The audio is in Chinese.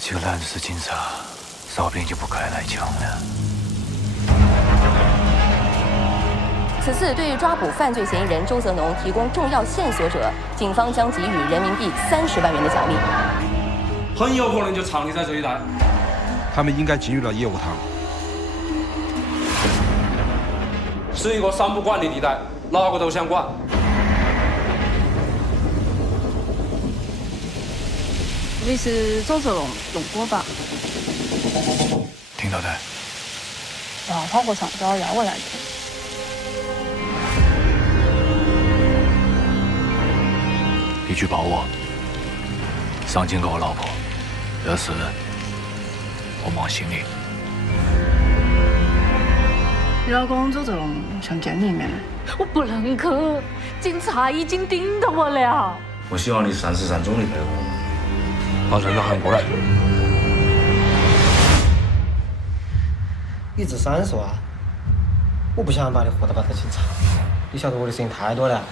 几个男子是警察，哨兵就不该来抢了。此次对抓捕犯罪嫌疑人周泽农提供重要线索者，警方将给予人民币30万元的奖励。很有可能就藏匿在这一带。他们应该进入了业务堂，是一个三不管的地带，哪个都想管。你是周泽龙龙哥吧？听到的。他和上交要我来的。你举报我，上警告我老婆，这事我忙心里。你老公周泽龙上监里面了。我不能去，警察已经盯到我了。我希望你善始善终的配合我。把人都喊过来。你这30万，我不想把你活到把他警察。你晓得我的事情太多了。